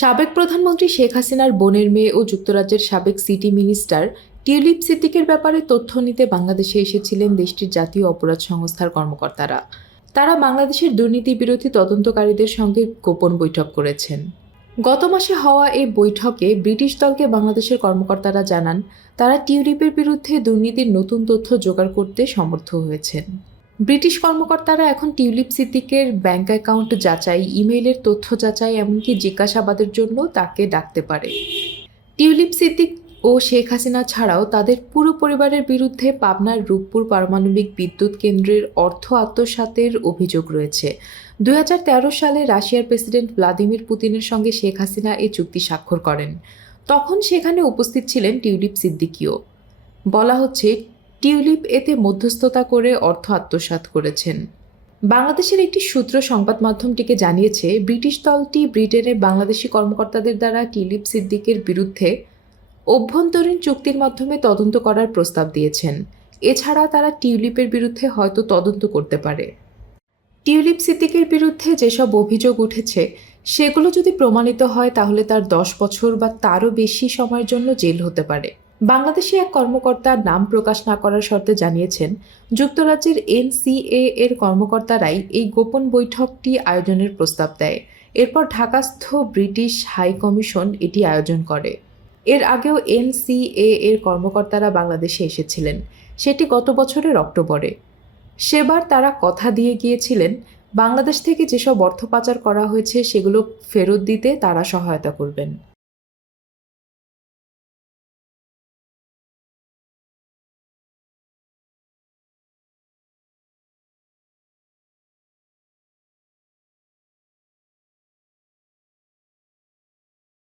সাবেক প্রধানমন্ত্রী শেখ হাসিনার বোনের মেয়ে ও যুক্তরাজ্যের সাবেক সিটি মিনিস্টার টিউলিপ সিদ্দিকের ব্যাপারে তথ্য নিতে বাংলাদেশে এসেছিলেন দেশটির জাতীয় অপরাধ সংস্থার কর্মকর্তারা। তারা বাংলাদেশের দুর্নীতি বিরোধী তদন্তকারীদের সঙ্গে গোপন বৈঠক করেছেন। গত মাসে হওয়া এই বৈঠকে ব্রিটিশ দলকে বাংলাদেশের কর্মকর্তারা জানান, তারা টিউলিপের বিরুদ্ধে দুর্নীতির নতুন তথ্য জোগাড় করতে সমর্থ হয়েছেন। ব্রিটিশ কর্মকর্তারা এখন টিউলিপ সিদ্দিকের ব্যাংক অ্যাকাউন্ট যাচাই, ইমেইলের তথ্য যাচাই, এমনকি জিজ্ঞাসাবাদের জন্য তাকে ডাকতে পারে। টিউলিপ সিদ্দিক ও শেখ হাসিনা ছাড়াও তাদের পুরো পরিবারের বিরুদ্ধে পাবনার রূপপুর পারমাণবিক বিদ্যুৎ কেন্দ্রের অর্থ আত্মসাতের অভিযোগ রয়েছে। 2013 সালে রাশিয়ার প্রেসিডেন্ট ভ্লাদিমির পুতিনের সঙ্গে শেখ হাসিনা এই চুক্তি স্বাক্ষর করেন। তখন সেখানে উপস্থিত ছিলেন টিউলিপ সিদ্দিকীও। বলা হচ্ছে, টিউলিপ এতে মধ্যস্থতা করে অর্থ আত্মসাৎ করেছেন। বাংলাদেশের একটি সূত্র সংবাদ মাধ্যমটিকে জানিয়েছে, ব্রিটিশ দলটি ব্রিটেনে বাংলাদেশি কর্মকর্তাদের দ্বারা টিউলিপ সিদ্দিকের বিরুদ্ধে অভ্যন্তরীণ চুক্তির মাধ্যমে তদন্ত করার প্রস্তাব দিয়েছেন। এছাড়া তারা টিউলিপের বিরুদ্ধে হয়তো তদন্ত করতে পারে। টিউলিপ সিদ্দিকের বিরুদ্ধে যেসব অভিযোগ উঠেছে সেগুলো যদি প্রমাণিত হয়, তাহলে তার 10 বছর বা তারও বেশি সময়ের জন্য জেল হতে পারে। বাংলাদেশি এক কর্মকর্তা নাম প্রকাশ না করার শর্তে জানিয়েছেন, যুক্তরাজ্যের এনসিএ এর কর্মকর্তারাই এই গোপন বৈঠকটি আয়োজনের প্রস্তাব দেয়। এরপর ঢাকাস্থ ব্রিটিশ হাই কমিশন এটি আয়োজন করে। এর আগেও এনসিএ এর কর্মকর্তারা বাংলাদেশে এসেছিলেন, সেটি গত বছরের অক্টোবরে। সেবার তারা কথা দিয়ে গিয়েছিলেন, বাংলাদেশ থেকে যেসব অর্থ পাচার করা হয়েছে সেগুলো ফেরত দিতে তারা সহায়তা করবেন।